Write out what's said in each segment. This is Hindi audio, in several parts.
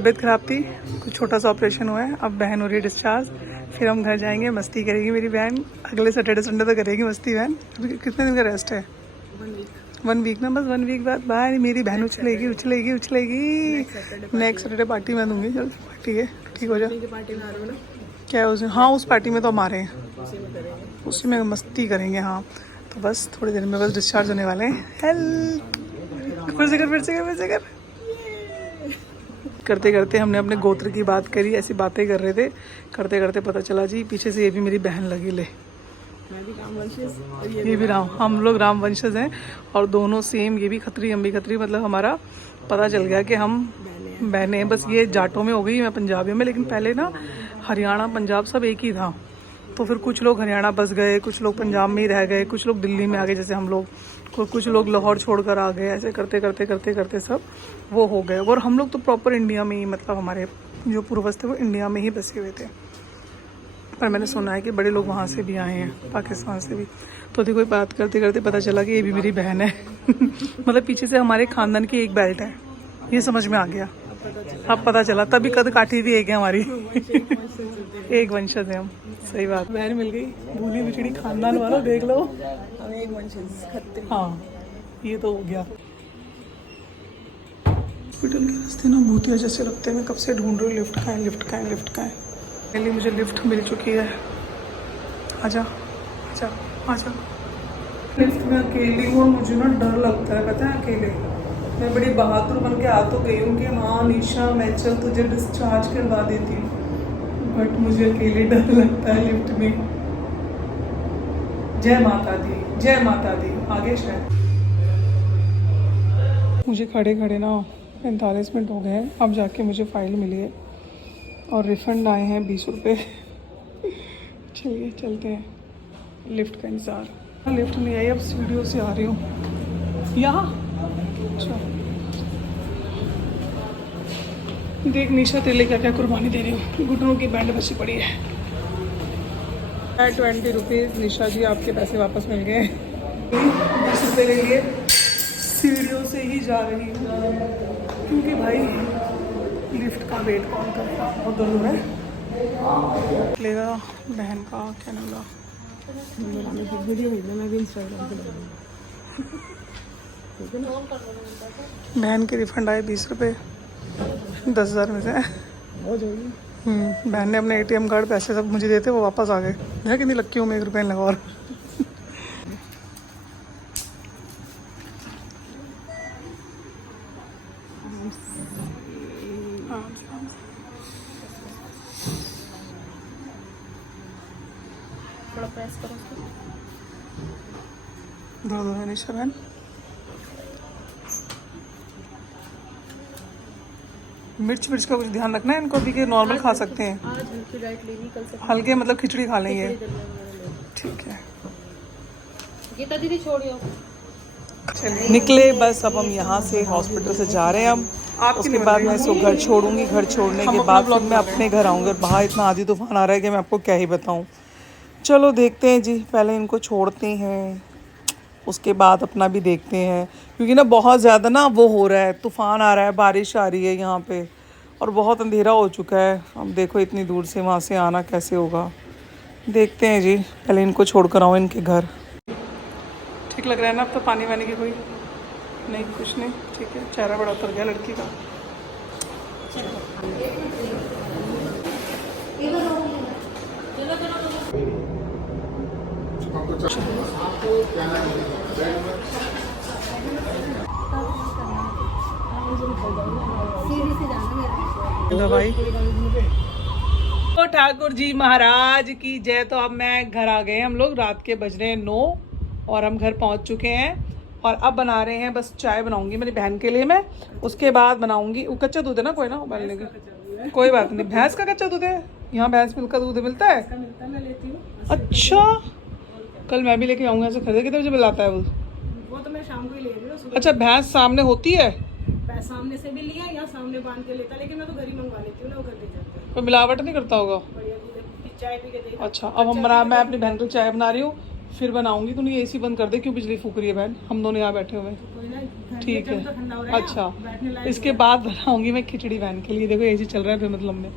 तबीयत खराब थी, कुछ छोटा सा ऑपरेशन हुआ है, अब बहन हो रही है डिस्चार्ज। फिर हम घर जाएंगे, मस्ती करेगी मेरी बहन। अगले सैटरडे संडे तो करेगी मस्ती बहन। कितने दिन का रेस्ट है? 1 वीक ना, बस 1 वीक बाद बाय मेरी बहन उछलेगी उछलेगी उछलेगी। नेक्स्ट सैटरडे पार्टी मैं दूंगी, जल्द पार्टी है, ठीक हो जाए। क्या है उसे? हाँ उस पार्टी में तो हम आ रहे हैं, उसी में मस्ती करेंगे। हाँ तो बस थोड़ी देर में बस डिस्चार्ज होने वाले हैं। हेल्प, फिर से कर। करते करते हमने अपने गोत्र की बात करी, ऐसी बातें कर रहे थे, करते करते पता चला जी पीछे से ये भी मेरी बहन लगी। ले मैं भी राम वंशज, ये भी राम, हम लोग राम वंशज हैं और दोनों सेम, ये भी खत्री हम भी खत्री। मतलब हमारा पता चल गया कि हम बहने हैं। बस ये जाटों में हो गई, मैं पंजाबियों में। लेकिन पहले ना हरियाणा पंजाब सब एक ही था, तो फिर कुछ लोग हरियाणा बस गए, कुछ लोग पंजाब में ही रह गए, कुछ लोग दिल्ली में आ गए जैसे हम लोग, कुछ लोग लाहौर छोड़कर आ गए। ऐसे करते करते सब वो हो गए। और हम लोग तो प्रॉपर इंडिया में ही, मतलब हमारे जो पूर्वज थे वो इंडिया में ही बसे हुए थे। पर मैंने सुना है कि बड़े लोग वहाँ से भी आए हैं, पाकिस्तान से भी। तो देखो बात करते करते पता चला कि ये भी मेरी बहन है। मतलब पीछे से हमारे खानदान की एक बेल्ट है, ये समझ में आ गया। अब पता चला, तभी कद काठी भी एक है हमारी। एक वंशज है हम, सही बात। बहन मिल गई, भूली बिछड़ी खानदान वाला, देख लो हम एक वंशज खत्री। हाँ ये तो हो गया। हॉस्पिटल के रास्ते ना भूतिया जैसे लगते हैं। मैं कब से ढूंढ रही हूँ लिफ्ट का है, लिफ्ट का है, लिफ्ट का है। पहले मुझे लिफ्ट मिल चुकी है। आजा आजा आजा। लिफ्ट में अकेली हूँ, मुझे ना डर लगता है, पता है अकेले। मैं बड़ी बहादुर बन के आ तो गई हूँ कि हाँ निशा मैं चल तुझे डिस्चार्ज करवा देती हूँ, बट मुझे अकेले डर लगता है लिफ्ट में। जय माता दी, जय माता दी। आगे शायद मुझे खड़े खड़े ना 45 मिनट हो गए हैं, अब जाके मुझे फ़ाइल मिली है और रिफ़ंड आए हैं 20 रुपये। चलिए चलते हैं, लिफ्ट का इंतज़ार। लिफ्ट नहीं आई, अब सीढ़ियों से आ रही हूँ यहाँ। अच्छा देख निशा तेरे लिए क्या क्या कुर्बानी दे रही हूँ। घुटनों की बैंड बची पड़ी है। 20 रुपीज़। निशा जी आपके पैसे वापस मिल गए। 20 रुपये के लिए सीढ़ियों से ही जा रही हूँ, क्योंकि भाई लिफ्ट का वेट कौन करेगा, बहुत दूर है। लेगा बहन का क्या नाम ला, वीडियो भेजना, मैं भी इंस्टाग्राम पे डालूंगी। बहन के रिफंड आए 20 रुपये 10,000 में से। हो जाएगी। बहन ने अपने ATM कार्ड पैसे सब मुझे देते, वो वापस आ गए। मैं कितनी लक्की हूँ, मैं 1 रुपये लगा। और थोड़ा प्रेस करो उसको। दो है निशा बहन। मिर्च का कुछ ध्यान रखना है इनको भी, कि नॉर्मल खा सकते हैं। आज हल्की डाइट लेनी, कल से हल्के मतलब खिचड़ी खा लेंगे, ठीक है। गीता दीदी छोड़ियो। चलिए निकले बस, अब हम यहाँ से हॉस्पिटल से जा रहे हैं। हम उसके बाद मैं इसको घर छोड़ूंगी। घर छोड़ने के बाद फिर मैं अपने घर आऊँगी। बाहर इतना आंधी तूफान आ रहा है कि मैं आपको क्या ही बताऊँ। चलो देखते हैं जी, पहले इनको छोड़ते हैं, उसके बाद अपना भी देखते हैं। क्योंकि ना बहुत ज़्यादा ना वो हो रहा है, तूफ़ान आ रहा है, बारिश आ रही है यहाँ पे, और बहुत अंधेरा हो चुका है। अब देखो इतनी दूर से वहाँ से आना कैसे होगा, देखते हैं जी। पहले इनको छोड़ कर आऊँ इनके घर। ठीक लग रहा है ना अब तो? पानी वानी की कोई नहीं, कुछ नहीं, ठीक है। चेहरा बड़ा उतर गया लड़की का। भाई तो ठाकुर जी महाराज की जय। तो अब मैं घर आ गए हैं हम लोग, रात के बज रहे हैं 9 और हम घर पहुंच चुके हैं। और अब बना रहे हैं, बस चाय बनाऊंगी मेरी बहन के लिए मैं, उसके बाद बनाऊंगी। वो कच्चा दूध है ना, कोई ना उबालने की कोई बात नहीं। भैंस का कच्चा दूध है यहाँ? भैंस मिल्क का दूध मिलता है? मैं लेती हूँ। अच्छा कल मैं भी लेके आऊँगा। ऐसे खरीदे कितने बजे मिलाता है वो तो मैं शाम को ही ले रही हूँ। अच्छा भैंस सामने होती है? सामने से भी लिया या सामने बांध के लेता, लेकिन मैं तो घर ही मंगवा लेती हूँ ना, वो घर दे जाता है। कोई मिलावट नहीं करता होगा? बढ़िया दूध, चाय पी के दे। अच्छा अब मैं अपनी बहन के लिए चाय बना रही हूँ, फिर बनाऊंगी। तूने AC बंद कर दे, क्यों बिजली फूक रही है बहन? हम दोनों यहाँ बैठे हुए हैं। कोई ना, ठीक है, तो ठंडा हो रहा है अच्छा। बैठने लायक इसके बाद बनाऊंगी मैं खिचड़ी बहन के लिए। देखो एसी चल रहा है मतलब में।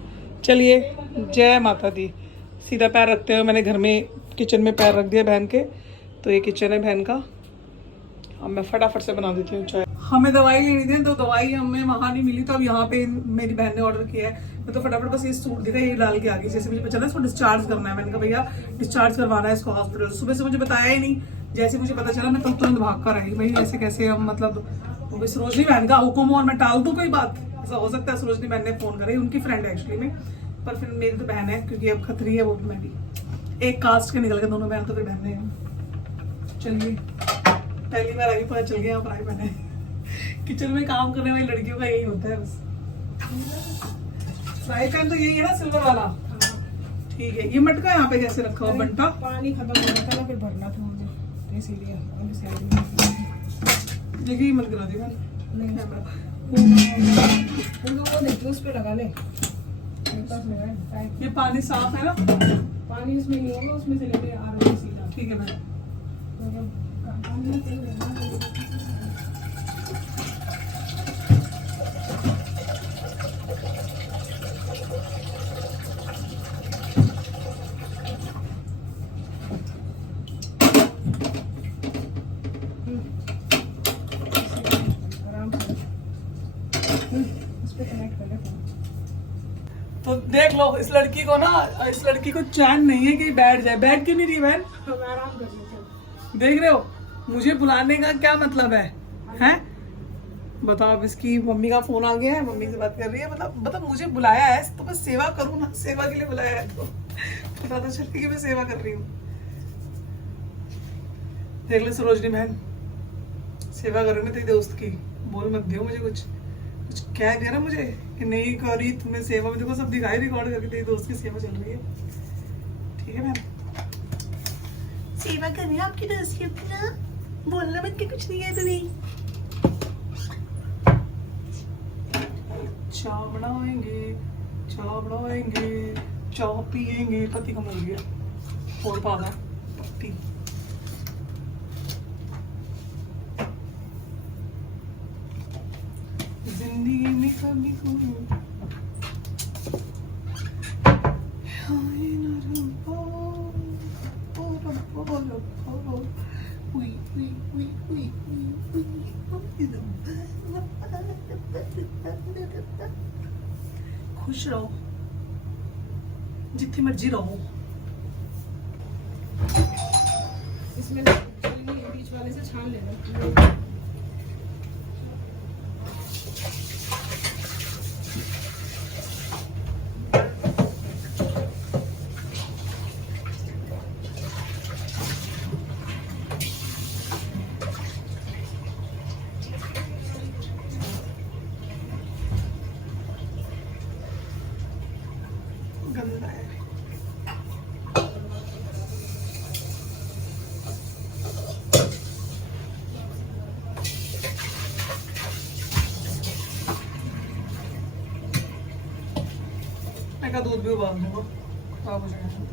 चलिए, जय माता दी। सीधा पैर रखते हुए मैंने घर में किचन में पैर रख दिया बहन के। तो ये किचन है बहन का। अब मैं फटाफट से बना देती हूँ चाय। हमें दवाई लेनी थी तो दवाई हमें वहाँ नहीं मिली, तो अब यहाँ पे मेरी बहन ने ऑर्डर किया है। मैं तो फटाफट बस ये सूट दिखा ये डाल के आ गई। जैसे मुझे पता चला इसको डिस्चार्ज करना है, मैंने कहा भैया डिस्चार्ज करवाना है इसको हॉस्पिटल। सुबह से मुझे बताया ही नहीं, जैसे मुझे पता चला मैं तब तुरंत भाग कर आई। भाई ऐसे कैसे हम मतलब सरोजनी बहन का हुक्म हो और मैं टाल दूँ कोई बात? ऐसा हो सकता है? सरोजनी बहन ने फोन करा, उनकी फ्रेंड है एक्चुअली में, पर फिर मेरी तो बहन है क्योंकि अब खतरी है वो भी मैं भी एक कास्ट के निकल गए दोनों बहन, तो फिर बहन है। चलिए, पहली बार अभी पता चल गया भाई बहन है। किचन में काम करने वाली लड़कियों का यही होता है बस। फ्राई पैन तो यही है ना, सिल्वर वाला? ठीक है। ये मटका यहाँ पे कैसे रखा हुआ? बंटा पानी खत्म हो गया था ना, फिर भरना था मुझे, तो इसीलिए अभी साइड में। देखिए मत गिरा देगा नहीं वो देखिए उस पे लगा ले, मेरे पास लगा है टाइट। ये पानी साफ है ना? पानी उसमें नहीं होगा, उसमें से लेके आ रहा है सीधा। ठीक है मैम। तो देख लो इस लड़की को ना, इस लड़की को चैन नहीं है कि बैठ जाए। बैठ क्यों नहीं रही बहन? आराम कर लेते। देख रहे हो मुझे बुलाने का क्या मतलब है? हैं? बताओ, अब इसकी मम्मी का फोन आ गया है, मम्मी से बात कर रही है। मतलब मुझे बुलाया है तो मैं सेवा करूँ ना, सेवा के लिए बुलाया है तो पता तो चलती कि मैं सेवा कर रही हूँ। देख ले सरोजनी बहन, सेवा कर रही मैं तेरी दोस्त की। बोल मत दियो मुझे कुछ कह दिया ना मुझे कि नहीं करी तुम्हें सेवा में। देखो सब दिखाई रिकॉर्ड करके तेरी दोस्त की सेवा चल रही है। ठीक है मैम, सेवा कर रही है आपकी दोस्त की अपना। बोलना मत कि कुछ नहीं है तुम्हें। चाय बनाएंगे, चाय बनाएंगे, चाय पिएंगे। पति का मिल गया और पाना पत्ती। जिंदगी में कभी कोई खुश रहो, जितनी मर्जी रहो। इसमें बीच वाले से छान लेना। गंदा है। मैं का दूध भी उबाल दूंगा, खराब हो जाएगा।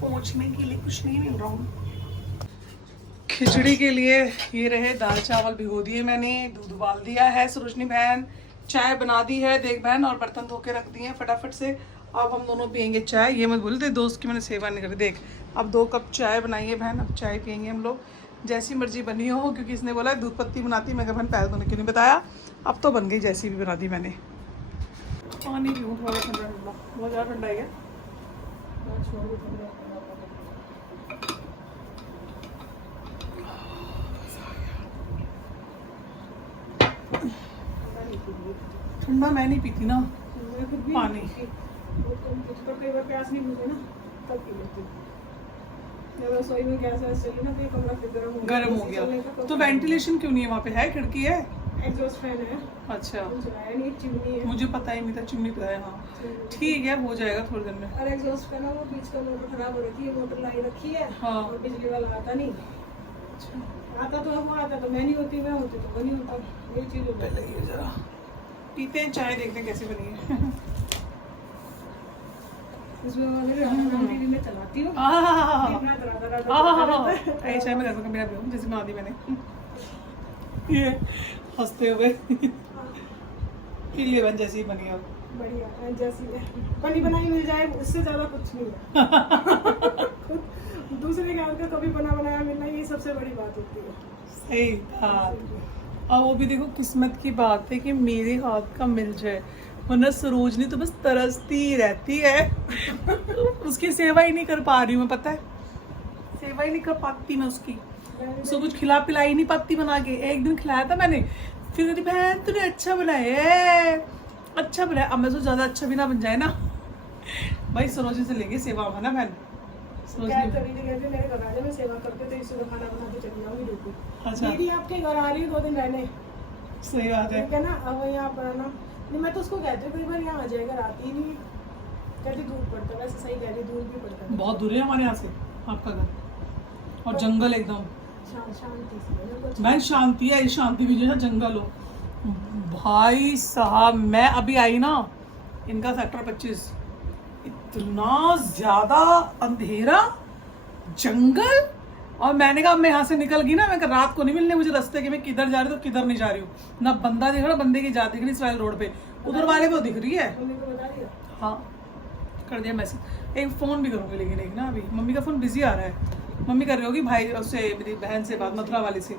पहुंचने के लिए कुछ नहीं मिल रहा हूँ। खिचड़ी के लिए ये रहे दाल चावल भिगो दिए मैंने, दूध उबाल दिया है। सरोजनी बहन चाय बना दी है देख बहन, और बर्तन धो के रख दिए हैं फटाफट से। अब हम दोनों पियेंगे चाय। ये मत बोल दे दोस्त की मैंने सेवा नहीं करी। देख अब 2 कप चाय बनाई है बहन, अब चाय पियेंगे हम लोग। जैसी मर्जी बनी हो, क्योंकि इसने बोला दूध पत्ती बनाती, मैं कहा पहले तो क्यों नहीं बताया। अब तो बन गई जैसी भी बना दी मैंने। पानी पीऊँ थोड़ा ठंडा ठंडा, बहुत ज़्यादा ठंडा है। ठंडा मैं नहीं पीती ना पानी। कई बार प्यास नहीं बुझे ना तब पी लेती हूँ। जब रसोई में गैस वैस चली ना तो ये कमरा फिर गर्म हो गया। तो वेंटिलेशन क्यों नहीं है वहाँ पे? है खिड़की है, एग्जॉस्ट फैन है। अच्छा कुछ है नहीं, चिमनी है। मुझे पता ही नहीं था चिमनी तो है। हाँ ठीक है, हो जाएगा थोड़ी देर में। और एग्जॉस्ट फैन है वो बीच का मोटर खराब हो रही थी, ये मोटर लाई रखी है। हाँ। और बिजली वाला आता नहीं। आता तो वो आता तो मैं नहीं होती, मैं होती तो वो नहीं होता। ये चीज़ हो पहले ये जरा पीते हैं चाय, देखते हैं कैसे बनी है। इसमें वाले टीवी में चलाती हूँ। ऐसा मैं कर मेरा भी जैसे बना दी मैंने। ये हंसते हुए पीली बन जैसी बनी अब। बढ़िया जैसी बनी बनाई मिल जाए, उससे ज्यादा कुछ नहीं है। दूसरे के हाथ का कभी बना बनाया मिलना, ये सबसे बड़ी बात होती है। सही बात। और वो भी देखो किस्मत की बात है कि मेरे हाथ का मिल जाए, वरना सरोजनी तो बस तरसती रहती है। उसकी सेवा ही नहीं कर पा रही हूँ मैं, पता है, सेवा ही नहीं कर पाती मैं उसकी। उसको कुछ खिला पिला ही नहीं पाती बना के। एक दिन खिलाया था मैंने, फिर कहती बहन तूने अच्छा बनाया है, अच्छा बनाया। अब मैं तो ज्यादा अच्छा भी ना बन जाए ना भाई। सरोजनी से लेंगे सेवा है ना बहन। मेरे घर आ जाए, मैं सेवा करके तो इसी खाना बना के चली जाऊंगी। बिल्कुल अच्छा दीदी आपके घर आ रही है 2 दिन रहने। सही बात है। ठीक है ना, अब यहाँ पर आना नहीं। मैं तो उसको कहती हूँ कई बार यहाँ आ जाएगा, रात ही नहीं कहती दूर पड़ता है। वैसे सही कह रही, दूर भी पड़ता है। बहुत दूर है हमारे यहाँ से आपका घर, और जंगल एकदम शांति से। मैं शांति है, शांति भी जैसा जंगल हो भाई साहब। मैं अभी आई ना, इनका सेक्टर 25, इतना ज्यादा अंधेरा, जंगल। और मैंने कहा मैं यहाँ से निकल गई ना, मैं कहा रात को नहीं मिलने मुझे रास्ते के, मैं किधर जा रही हूँ तो किधर नहीं जा रही हूँ ना। बंदा दिख रहा, बंदे की जात दिख रही इस वाले रोड पे, उधर वाले को दिख रही है। हाँ कर दिया मैसेज, एक फ़ोन भी करूँगी लेकिन एक ना, अभी मम्मी का फ़ोन बिजी आ रहा है। मम्मी कर रही होगी भाई उससे, मेरी बहन से बात, मथुरा वाली से।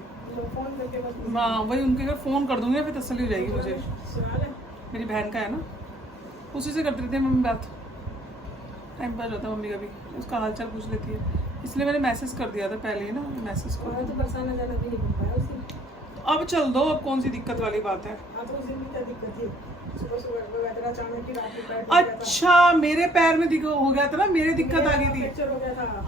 हाँ वही उनके घर फ़ोन कर दूँगी, फिर तसल्ली हो जाएगी मुझे। मेरी बहन का है ना, उसी से करती रहती है मम्मी बात। टाइम पास होता है मम्मी का भी, उसका हाल चाल पूछ लेती है, इसलिए मैंने मैसेज कर दिया था पहले ही ना, मैसेज को। अब चल दो, अब कौन सी दिक्कत वाली बात है। अच्छा मेरे पैर में हो गया था ना, मेरे दिक्कत आ गई थी।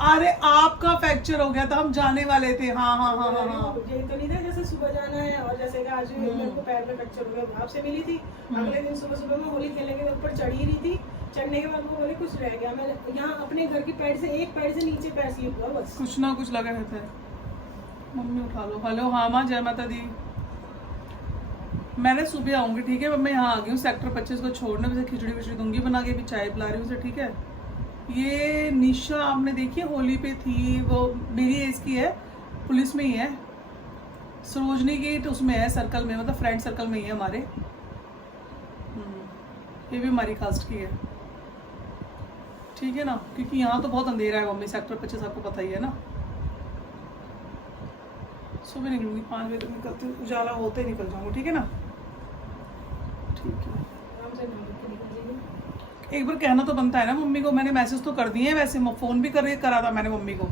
अरे आपका फ्रैक्चर हो गया था, हम जाने वाले थे। हाँ हाँ हाँ हाँ हाँ। ये तो नहीं था जैसे सुबह जाना है, और जैसे कि आज मेरे को पैर में फ्रैक्चर हो गया, आपसे मिली थी। अगले दिन सुबह सुबह मैं होली खेलने के ऊपर चढ़ी रही थी, चढ़ने के बाद वो बोले कुछ रह गया। मैं यहाँ अपने घर की पैर से, एक पैर से नीचे पैर स्लिप हुआ बस। कुछ ना कुछ लगा रहता है। मम्मी उठा लो। हेलो हाँ माँ, जय माता दी। मैंने सुबह आऊँगी ठीक है। मैं यहाँ आ गई हूँ सेक्टर 25 को छोड़ने, वैसे खिचड़ी विचड़ी दूंगी बना के, भी चाय पिला रही हूँ उसे, ठीक है। ये निशा आपने देखी, होली पे थी वो, मेरी एज की है, पुलिस में ही है। सरोजनी की तो उसमें है सर्कल में, मतलब फ्रेंड सर्कल में ही है हमारे। ये भी हमारी कास्ट की है, ठीक है ना, क्योंकि यहाँ तो बहुत अंधेरा है मम्मी, सेक्टर 25 आपको पता ही है ना। सुबह निकलूंगी 5 बजे तक, निकलते उजाला होते ही निकल जाऊंगी, ठीक है ना। ठीक है, एक बार कहना तो बनता है ना मम्मी को। मैंने मैसेज तो कर दिए हैं, वैसे फ़ोन भी करा था मैंने मम्मी को,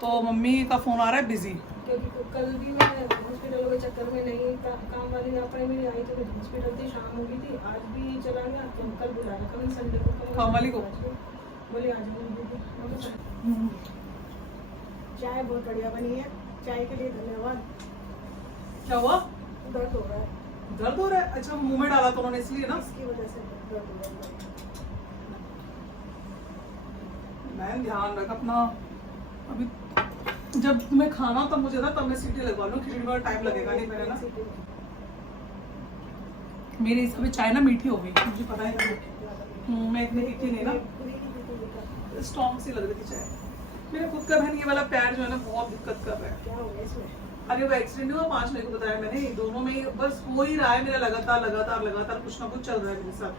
तो मम्मी का फ़ोन आ रहा है बिजी। क्योंकि कल भी मैं हॉस्पिटल के चक्कर में नहीं, काम वाली ना पाई, मेरी आई तो हॉस्पिटल थी, शाम हो गई थी। आज भी चला गया, तो कल बुला रखा मैंने संडे को। काम वाली को बोले आज चाय बहुत बढ़िया बनी है, चाय के लिए धन्यवाद। क्या हुआ? दर्द हो रहा है। दर्द हो रहा है? अच्छा मुंह में डाला तो उन्होंने इसलिए ना, इसकी वजह से दर्द हो रहा है। मैं ध्यान रख अपना। अभी जब तुम्हें खाना तब मुझे था, तब मैं सीटी लगवा लूँ, खिचड़ी में टाइम लगेगा नहीं मेरा ना। मेरे हिसाब से चाय ना मीठी हो गई, मुझे पता है। मैं इतनी मीठी नहीं ना, स्ट्रॉन्ग सी लग रही थी चाय। मेरा खुद का बहन ये वाला पैर जो है ना बहुत दिक्कत कर रहा है। क्या हो गया इसमें? अरे वो एक्सीडेंट हुआ 5 मई को, बताया मैंने, दोनों में बस हो ही रहा है मेरा, लगातार कुछ ना कुछ चल रहा है मेरे साथ।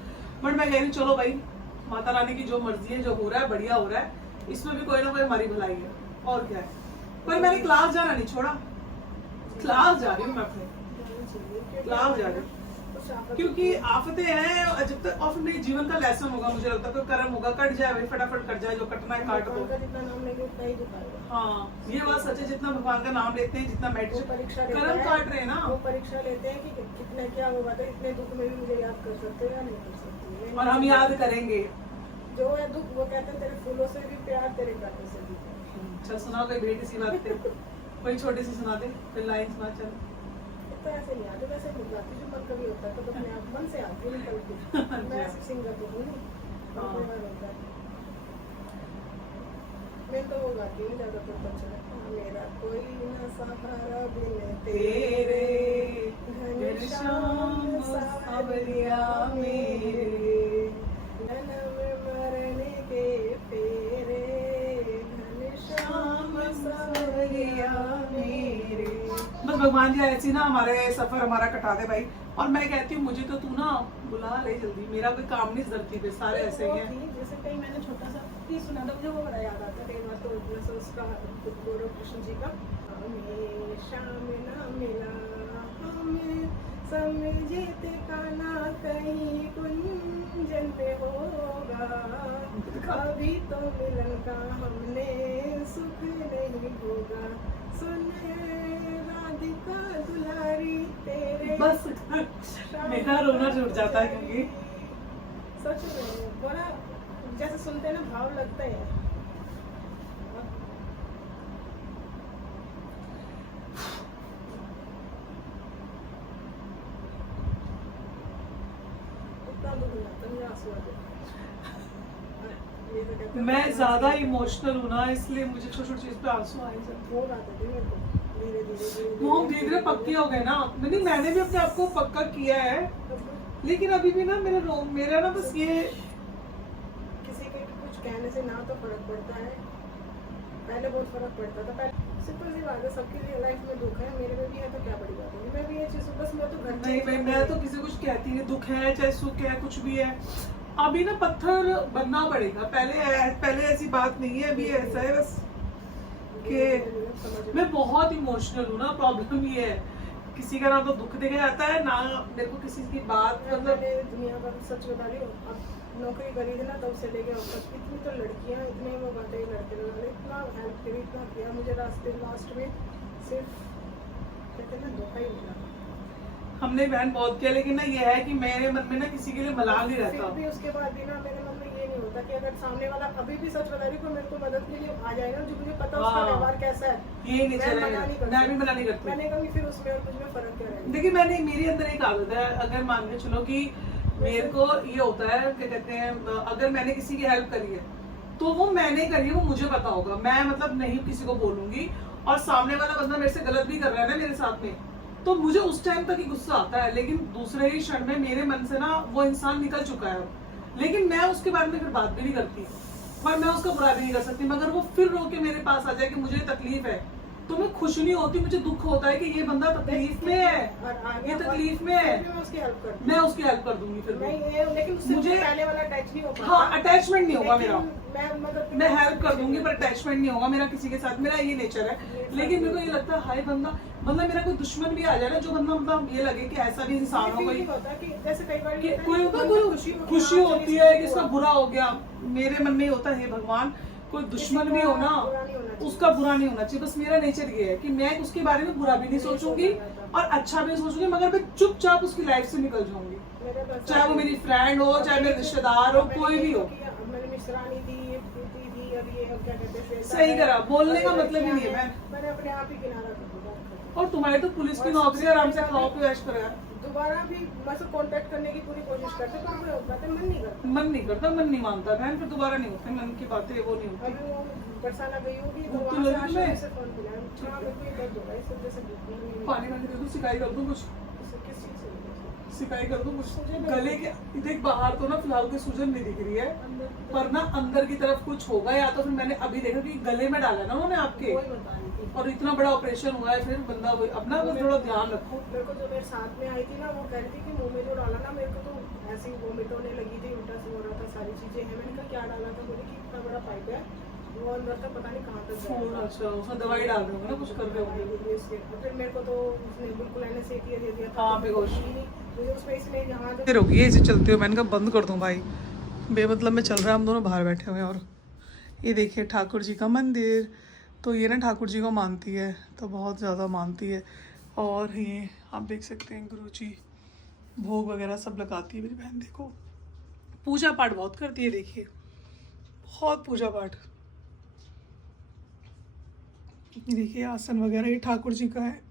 बट मैं कह रही चलो भाई, माता रानी की जो मर्जी है, जो हो रहा है बढ़िया हो रहा है, इसमें भी कोई ना कोई हमारी भलाई है, और क्या है। पर मैंने क्लास जाना नहीं छोड़ा, क्लास जा रही हूँ मैं अपने, क्लास जा रही हूँ क्योंकि आफतें हैं। जब तक ऑफ नहीं, जीवन का लेसन होगा, मुझे लगता है कोई कर्म होगा, कट जाए भाई, फटाफट कट जाए, जो कटना है काट दो। जितना नाम लेंगे उतना ही दुखाएगा। हाँ ये बात सच है, जितना भगवान का नाम लेते हैं, जितना मेडिटेशन, परीक्षा कर्म काट रहे हैं ना, वो परीक्षा लेते हैं कि कितने क्या होगा, तो इतने दुख में भी मुझे याद कर सकते हो या नहीं कर सकते। और हम याद करेंगे जो है दुख, वो कहते हैं तेरे फूलों से भी प्यार, तेरे गानों से भी। चल सुनाओ कोई भेंट सी बात पे, कोई छोटी सी सुना दे, फिर लाइन सुना। चल तो ऐसे नहीं आते, वैसे नहीं गाती, जो मन कभी होता है तो अपने आप मन से आती है निकलती। मैं ऐसी सिंगर तो हूँ नहीं, अपने मन होता है। मैं तो वो गाती हूँ ज्यादातर बच्चा, मेरा कोई न सहारा बिन तेरे, घनश्याम सावरिया मेरे, जन्म मरण के फेरे, घनश्याम सावरिया मेरे। बस भगवान जी ऐसी ना हमारे सफर हमारा कटा दे भाई। और मैं कहती हूँ मुझे तो तू ना बुला ले जल्दी, मेरा कोई काम नहीं इस धरती पे, सारे ऐसे ही हैं। जैसे कहीं मैंने छोटा सा पीस सुना था, मुझे वो बड़ा याद आता है। कई बार तो जैसे उसका गौरव कृष्ण जी का, हमें शाम ना मिला हमें समझे का ना कहीं कुंजन पे होगा, अभी तो मिलन का हमने सुख नहीं होगा, सुन राधिका दुलारी तेरे। बस मेरा रोना छूट जाता है क्योंकि सच में बड़ा जैसे सुनते हैं ना भाव लगते हैं। इतना दुख लगता है, मुझे आंसू आते हैं। ये तो कहते हैं मैं ज्यादा इमोशनल हूँ ना, इसलिए मुझे छोटी छोटी चीज पे आंसू आ जाते हैं। वो आते थे मेरे को धीरे धीरे वो हम धीरे धीरे पक्के हो गए ना। नहीं मैंने भी अपने आप को पक्का किया है, लेकिन अभी भी ना मेरा ना बस ये, किसी के कुछ कहने से ना तो फर्क पड़ता है, पहले बहुत फर्क पड़ता था। पहले सिंपल सी बात है, सबकी लाइफ में दुख है, मेरे में भी है तो क्या बड़ी बात है। मैं भी ये चीज बस मैं तो घर नहीं भाई मैं तो किसी कुछ कहती नहीं, दुख है चाहे सुख है कुछ भी है, अभी ना पत्थर बनना पड़ेगा। पहले ऐसी बात नहीं है, अभी ऐसा है बस कि मैं बहुत इमोशनल हूँ ना। प्रॉब्लम ये है, किसी का ना तो दुख देखा जाता है ना मेरे को किसी की बात, मतलब दुनिया का सच बता रही हूँ। अब नौकरी करी थी ना तब से लेके अब तक इतनी तो लड़कियां, इतने वो बातें लड़के लगा, इतना हेल्प करी, इतना किया मुझे। रास्ते लास्ट में सिर्फ कहते हैं ना धोखा ही मिला। हमने बहन बहुत किया, लेकिन ना ये है कि मेरे मन में ना किसी के लिए मलाल नहीं रहता। फिर भी उसके बाद भी ना मेरे मन में ये नहीं होता कि अगर सामने वाला अभी भी सच बता रही तो मेरे को मदद के लिए आ जाएगा, जो मुझे पता उसका व्यवहार कैसा है, ये नहीं मैं चलेगा, मना नहीं करती। मैं भी मना नहीं करती। मैंने कभी फिर उसमें और मुझ में फर्क क्या रहेगा। देखिए मैंने मेरे अंदर एक आदत है, अगर मान के चलो कि मेरे को ये होता है क्या कहते हैं, अगर मैंने किसी की हेल्प करी है तो वो मैंने करी है, वो मुझे पता होगा, मैं मतलब नहीं किसी को बोलूंगी। और सामने वाला बंदा मेरे से गलत भी कर रहा है ना मेरे साथ में, तो मुझे उस टाइम तक ही गुस्सा आता है, लेकिन दूसरे ही क्षण में मेरे मन से ना वो इंसान निकल चुका है। लेकिन मैं उसके बारे में फिर बात भी नहीं करती, पर मैं उसका बुरा भी नहीं कर सकती। मगर वो फिर रो के मेरे पास आ जाए कि मुझे तकलीफ है, तो मैं खुश नहीं होती, मुझे दुख होता है कि ये बंदा तकलीफ में है, ये तकलीफ में है, मैं उसकी हेल्प करती मैं उसकी हेल्प कर दूंगी फिर नहीं ये, लेकिन उससे मुझे पहले वाला टच नहीं हो पाता। हाँ अटैचमेंट नहीं होगा मेरा, मैं मैं हेल्प कर दूंगी पर अटैचमेंट नहीं होगा मेरा किसी के साथ, मेरा ये नेचर है। लेकिन मेरे को ये लगता है हाय बंदा, मतलब मेरा कोई दुश्मन भी आ जाए ना, जो बंदा मतलब ये लगे कि ऐसा भी इंसान हो कोई, जैसे कई बार कि कोई होता कोई खुशी होती है कि इसका बुरा हो गया, मेरे मन में होता है भगवान कोई दुश्मन भी हो ना उसका बुरा नहीं होना चाहिए। बस मेरा नेचर ये है कि मैं उसके बारे में बुरा भी नहीं सोचूंगी और अच्छा भी नहीं सोचूंगी, मगर मैं चुपचाप उसकी लाइफ से निकल जाऊंगी, चाहे वो मेरी फ्रेंड हो चाहे मेरे रिश्तेदार हो, कोई भी हो। मैंने मिश्रानी दी, प्रीति दी, अब ये अब क्या कहते हैं, सही करा, बोलने का मतलब ही नहीं है। मैंने अपने आप ही किनारा कर दिया। और तुम्हारी तो पुलिस की नौकरी, आराम से खाओ पियो ऐश करो यार। दोबारा भी बस कांटेक्ट करने की पूरी कोशिश करते, पर मैं बातें मन नहीं करता, मन नहीं करता, मन नहीं मानता बहन, फिर दोबारा नहीं होते मन की बातें, वो नहीं होती। अभी वो बरसाना गई होगी तो भूख तो वहाँ से लगी आशा मैं। से फोन मिला, हाँ मेरे को ये दर्द हो रहा है, इस वजह से भूख नहीं लगी। पानी वानी दे दो, सिकाई कर दूं कुछ, किस चीज़ से लगी? सिकाई कर दूं कुछ गले के। देख बाहर तो ना फिलहाल कोई सूजन नहीं दिख रही है, पर ना अंदर की तरफ कुछ होगा, या तो फिर मैंने अभी देखा कि गले में डाला ना उन्होंने आपके, वही बता रही थी। और इतना बड़ा ऑपरेशन हुआ है, फिर बंदा अपना बस थोड़ा ध्यान रखो। मेरे को जो मेरे साथ में आई थी ना, वो कह रही थी कि मुंह में जो डाला ना, मेरे को तो ऐसी वोमिट होने लगी थी, उल्टा से हो रहा था, सारी चीजें हैं। मैंने कहा क्या डाला था, बोली कि इतना बड़ा पाइप है, वो अंदर तक पता नहीं कहाँ तक गया। फोन अच्छा उसमें दवाई डाल दोगे ना कुछ कर रहे होगे। इसलिए और फिर मेरे को तो उसने बिल्कुल एनेस्थीसिया दे दिया था। हाँ, बेहोश। ही नहीं, मुझे उसमें इसलिए यहाँ जो देर हो गई है ऐसे चलते हो, मैंने कहा बंद कर दूं भाई, बेमतलब में चल रहा है, हम दोनों बाहर बैठे हुए हैं। और ये देखिए ठाकुर जी का मंदिर, तो ये ना ठाकुर जी को मानती है, तो बहुत ज़्यादा मानती है। और ये आप देख सकते हैं गुरु जी भोग वगैरह सब लगाती है मेरी बहन, देखो पूजा पाठ बहुत करती है, देखिए बहुत पूजा पाठ। ये देखिए आसन वगैरह ये ठाकुर जी का है।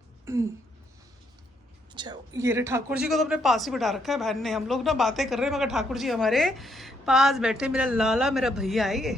अच्छा ये रे ठाकुर जी को तो अपने पास ही बिठा रखा है बहन ने, हम लोग ना बातें कर रहे हैं मगर ठाकुर जी हमारे पास बैठे, मेरा लाला मेरा भैया है ये।